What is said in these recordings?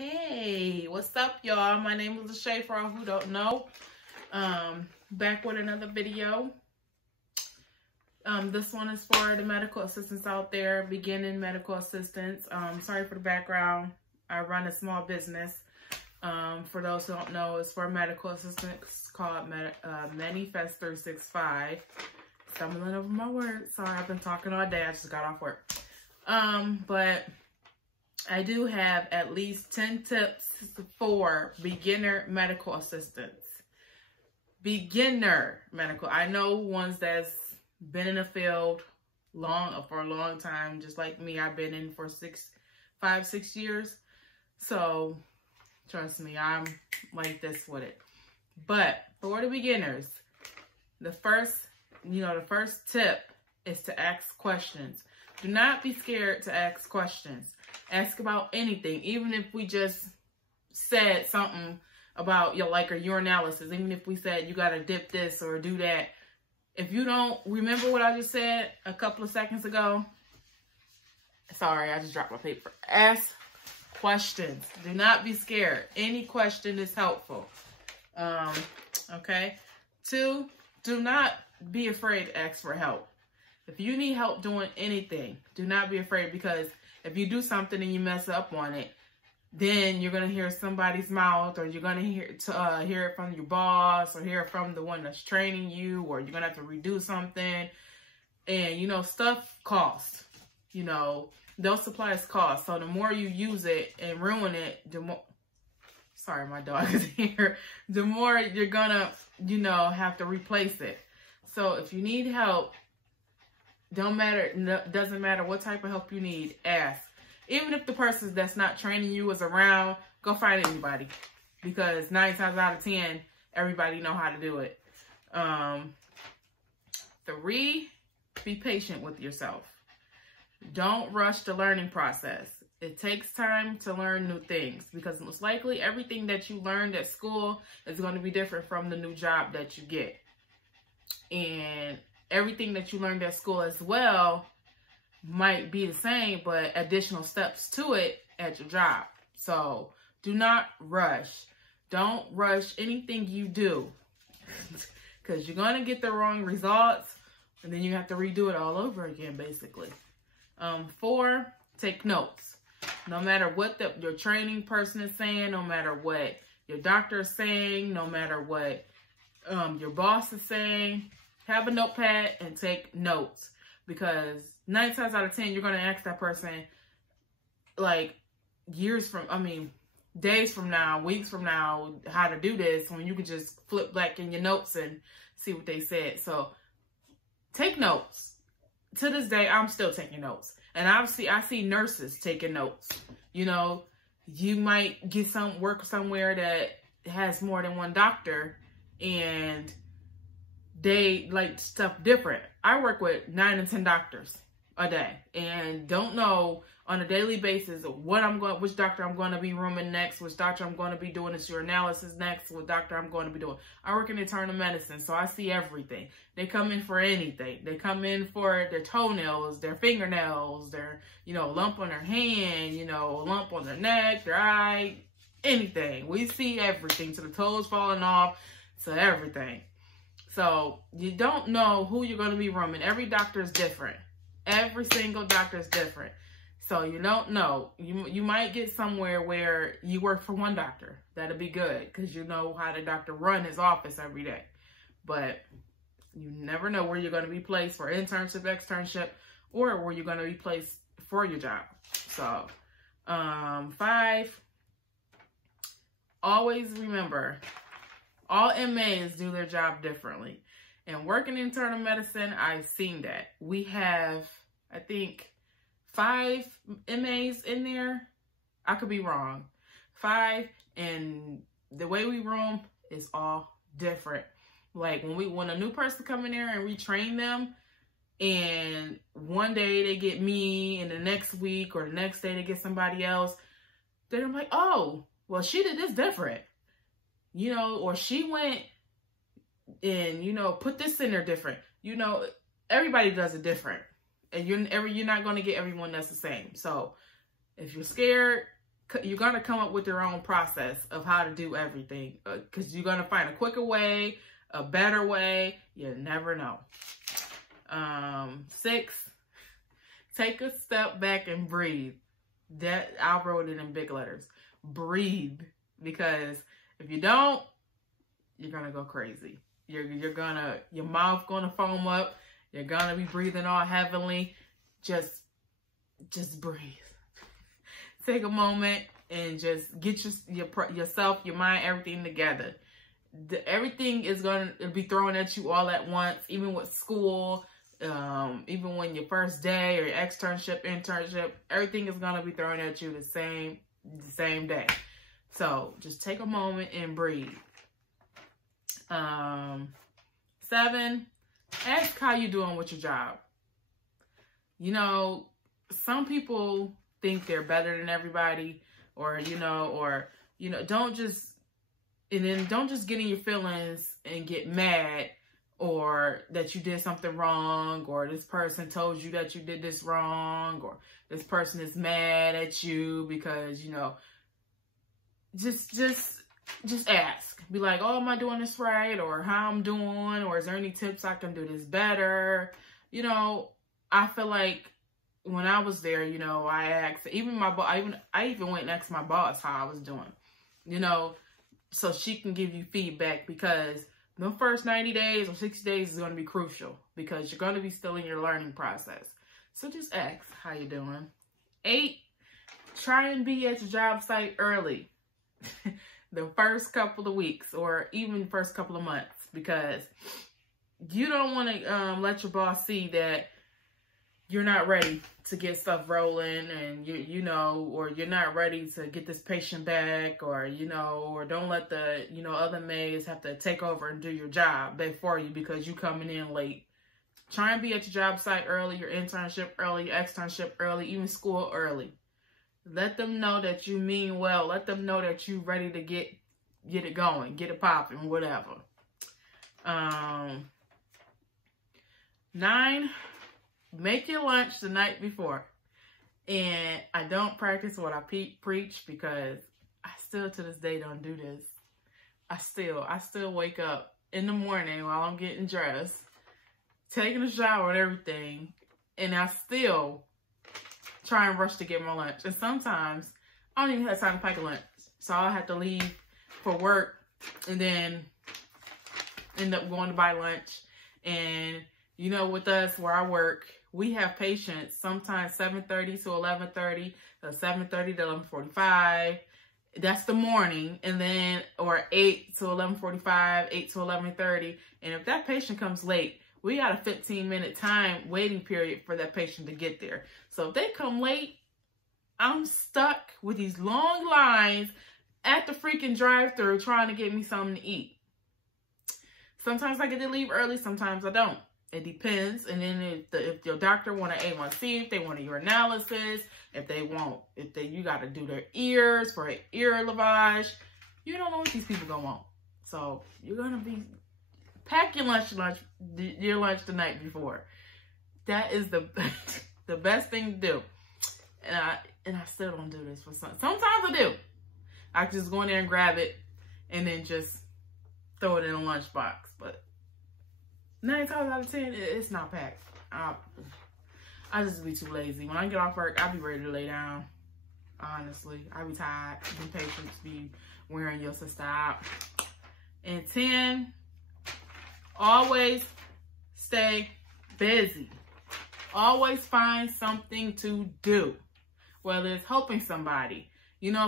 Hey, what's up, y'all? My name is Lachey, for all who don't know. Back with another video. This one is for the medical assistants out there, beginning medical assistants. Sorry for the background. I run a small business. For those who don't know, it's for medical assistants called Manifest 365. Stumbling over my words. Sorry, I've been talking all day. I just got off work. But I do have at least 10 tips for beginner medical assistants. Beginner medical. I know ones that's been in the field for a long time, just like me. I've been in for 5-6 years. So trust me, I'm like this with it. But for the beginners, the first tip is to ask questions. Do not be scared to ask questions. Ask about anything, even if we just said something about your urinalysis. Even if we said you gotta dip this or do that. If you don't remember what I just said a couple of seconds ago, sorry, I just dropped my paper. Ask questions. Do not be scared. Any question is helpful. Okay. 2, do not be afraid to ask for help. If you need help doing anything, do not be afraid, because if you do something and you mess up on it, then you're going to hear somebody's mouth, or you're going to hear it from your boss, or hear it from the one that's training you, or you're going to have to redo something. And, stuff costs. Those supplies cost. So the more you use it and ruin it, the more... Sorry, my dog is here. The more you're going to, have to replace it. So if you need help, doesn't matter what type of help you need, ask. Even if the person that's not training you is around, go find anybody, because 9 times out of 10, everybody know how to do it. 3, be patient with yourself. Don't rush the learning process. It takes time to learn new things, because most likely everything that you learned at school is going to be different from the new job that you get. And everything that you learned at school as well might be the same, but additional steps to it at your job. So do not rush. Don't rush anything you do, because you're going to get the wrong results, and then you have to redo it all over again, basically. 4, take notes. No matter what your training person is saying, no matter what your doctor is saying, no matter what your boss is saying, have a notepad and take notes, because 9 times out of 10, you're going to ask that person days from now, weeks from now, how to do this, when you can just flip back in your notes and see what they said. So take notes. To this day, I'm still taking notes. And obviously, I see nurses taking notes. You might get work somewhere that has more than one doctor, and they like stuff different. I work with 9 and 10 doctors a day, and don't know on a daily basis which doctor I'm going to be rooming next, which doctor I'm going to be doing this urinalysis next, what doctor I'm going to be doing. I work in internal medicine, so I see everything. They come in for anything. They come in for their toenails, their fingernails, their, lump on their hand, a lump on their neck, their eye, anything. We see everything, to the toes falling off, to everything. So you don't know who you're going to be rooming. Every doctor is different. Every single doctor is different. So you don't know. You might get somewhere where you work for one doctor. That'll be good, because you know how the doctor run his office every day. But you never know where you're going to be placed for internship, externship, or where you're going to be placed for your job. So 5, always remember, all MAs do their job differently. And working in internal medicine, I've seen that. We have, I think, 5 MAs in there. I could be wrong. 5, and the way we room is all different. Like when a new person come in there and we train them, and one day they get me, and the next week or the next day they get somebody else, then I'm like, oh, well, she did this different. Or she went and, put this in there different. Everybody does it different. And you're not going to get everyone that's the same. So if you're scared, you're going to come up with your own process of how to do everything, because you're going to find a quicker way, a better way. You never know. 6, take a step back and breathe. That I wrote it in big letters. Breathe, because if you don't, you're gonna go crazy. Your mouth gonna foam up. You're gonna be breathing all heavily. Just breathe. Take a moment and just get yourself, your mind, everything together. Everything is gonna be thrown at you all at once, even with school. Even when your first day or your externship, internship, everything is going to be thrown at you the same day. So just take a moment and breathe. 7, ask how you doing with your job. You know, some people think they're better than everybody, or don't just get in your feelings and get mad, or that you did something wrong, or this person told you that you did this wrong, or this person is mad at you because, just ask. Be like, oh, am I doing this right? Or how I'm doing? Or is there any tips I can do this better? I feel like when I was there, I asked, even my boss, I even went and asked my boss how I was doing, so she can give you feedback, because the first 90 days or 60 days is going to be crucial, because you're going to be still in your learning process. So just ask how you're doing. 8, try and be at your job site early. The first couple of weeks, or even first couple of months, because you don't want to let your boss see that you're not ready to get stuff rolling, and or you're not ready to get this patient back, or or don't let the other maids have to take over and do your job before you because you coming in late. Try and be at your job site early, your internship early, your externship early, even school early. Let them know that you mean well. Let them know that you ready to get it going, get it popping, whatever. 9, make your lunch the night before. And I don't practice what I preach, because I still to this day don't do this. I still wake up in the morning while I'm getting dressed, taking a shower and everything, and I still try and rush to get my lunch. And sometimes I don't even have time to pack a lunch, so I'll have to leave for work and then end up going to buy lunch. And with us, where I work, we have patients sometimes 7:30 to 11:30, 7:30 to 11:45. That's the morning. And then, or 8 to 11:45, 8 to 11:30. And if that patient comes late, we got a 15-minute time waiting period for that patient to get there. So if they come late, I'm stuck with these long lines at the freaking drive-thru trying to get me something to eat. Sometimes I get to leave early, sometimes I don't. It depends. And then if your doctor want an A1C, if they want a urinalysis, you got to do their ears for an ear lavage. You don't know what these people gonna want. So you're gonna pack your lunch the night before. That is the best thing to do. And I still don't do this for some. Sometimes I do. I just go in there and grab it and then just throw it in a lunchbox. But 9 times out of 10, it's not packed. I just be too lazy. When I get off work, I'll be ready to lay down. Honestly, I be tired. The patients be wearing your stop. And 10, always stay busy. Always find something to do, whether it's helping somebody.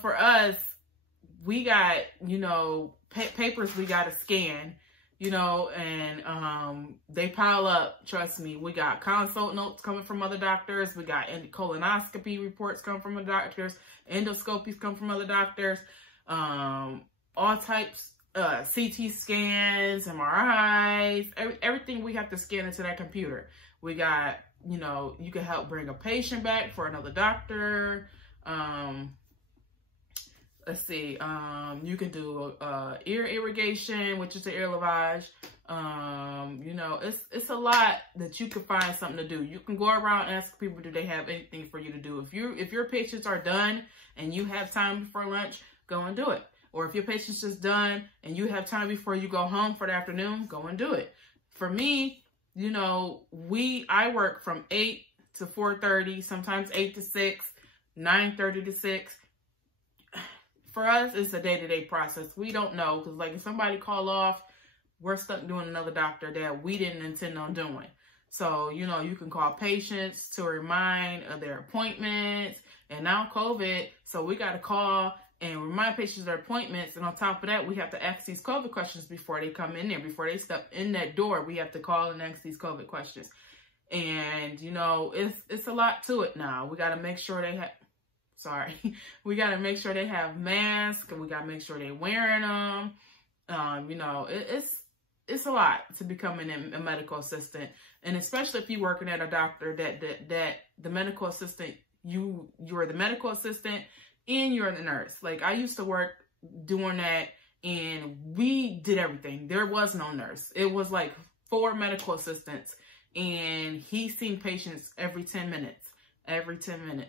For us, we got, papers we got to scan, and they pile up. Trust me, we got consult notes coming from other doctors. We got colonoscopy reports come from other doctors. Endoscopies come from other doctors. All types, CT scans, MRIs, everything we have to scan into that computer. We got, you can help bring a patient back for another doctor. Let's see, you can do ear irrigation, which is the ear lavage. It's a lot that you can find something to do. You can go around and ask people, do they have anything for you to do? If your patients are done and you have time before lunch, go and do it. Or if your patient's just done and you have time before you go home for the afternoon, go and do it. For me, you know, I work from 8 to 4:30, sometimes 8 to 6, 9:30 to 6. For us, it's a day-to-day process. We don't know, because like if somebody call off, we're stuck doing another doctor that we didn't intend on doing. So, you know, you can call patients to remind of their appointments. And now COVID, so we got to call and remind patients of their appointments. And on top of that, we have to ask these COVID questions before they come in there. Before they step in that door, we have to call and ask these COVID questions. And, you know, it's a lot to it now. We got to make sure they have, we got to make sure they have masks, and we got to make sure they're wearing them. You know, it's a lot to becoming a medical assistant. And especially if you're working at a doctor that the medical assistant, you're the medical assistant and you're the nurse. Like I used to work doing that, and we did everything. There was no nurse. It was like 4 medical assistants, and he's seen patients every 10 minutes, 110,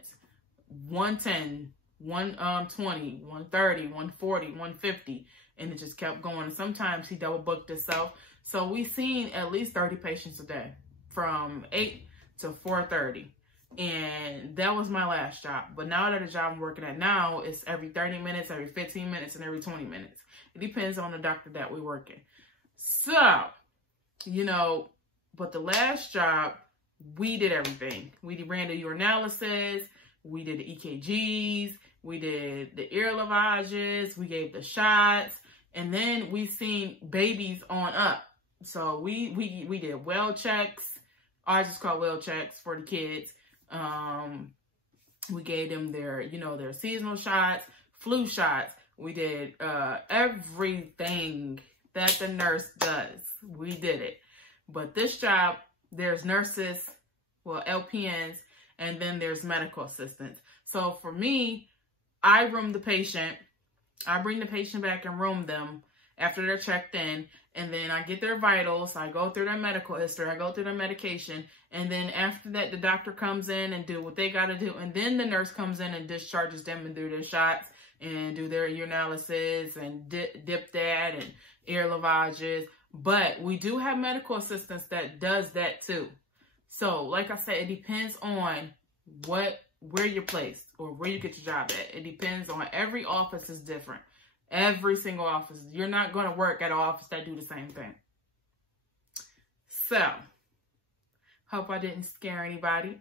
120, 130, 140, 150. And it just kept going. And sometimes he double booked himself. So we seen at least 30 patients a day from 8 to 4:30. And that was my last job. But now that the job I'm working at now, it's every 30 minutes, every 15 minutes, and every 20 minutes. It depends on the doctor that we're working. So, you know, but the last job, we did everything. We ran the urinalysis, we did the EKGs, we did the ear lavages, we gave the shots, and then we seen babies on up. So we did well checks. I just call well checks for the kids. We gave them their, you know, their seasonal shots, flu shots. We did everything that the nurse does. We did it. But this job, there's nurses, well, LPNs, and then there's medical assistants. So for me, I room the patient. I bring the patient back and room them after they're checked in. And then I get their vitals. I go through their medical history. I go through their medication. And then after that, the doctor comes in and do what they got to do. And then the nurse comes in and discharges them and do their shots and do their urinalysis and dip that and ear lavages. But we do have medical assistants that does that too. So like I said, it depends on where you're placed or where you get your job at. It depends on, every office is different. Every single office. You're not going to work at an office that do the same thing. So, hope I didn't scare anybody.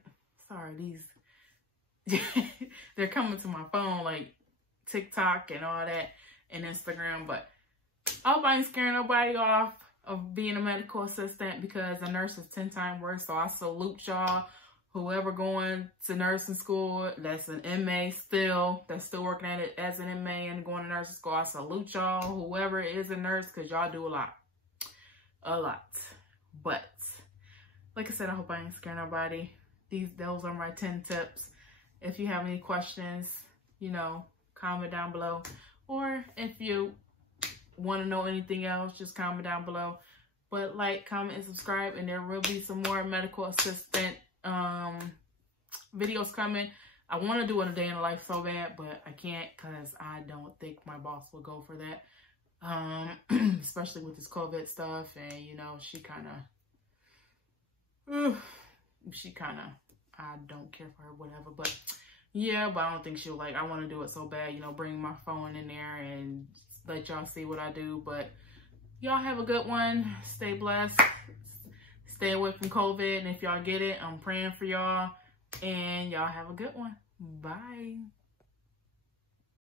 Sorry, these, they're coming to my phone like TikTok and all that and Instagram. But I hope I ain't scaring nobody off of being a medical assistant, because a nurse is 10 times worse. So I salute y'all. Whoever going to nursing school, that's an MA still, that's still working at it as an MA and going to nursing school, I salute y'all. Whoever is a nurse, because y'all do a lot. A lot. But, like I said, I hope I ain't scaring nobody. Those are my 10 tips. If you have any questions, you know, comment down below. Or if you want to know anything else, just comment down below. But like, comment, and subscribe, and there will be some more medical assistant videos coming. I want to do it a day in the life so bad, but I can't, because I don't think my boss will go for that. Especially with this COVID stuff, and you know, she kind of, I don't care for her, whatever. But yeah, but I don't think she'll like, I want to do it so bad, you know, bring my phone in there and let y'all see what I do. But y'all have a good one. Stay blessed. Stay away from COVID. And if y'all get it, I'm praying for y'all. And y'all have a good one. Bye.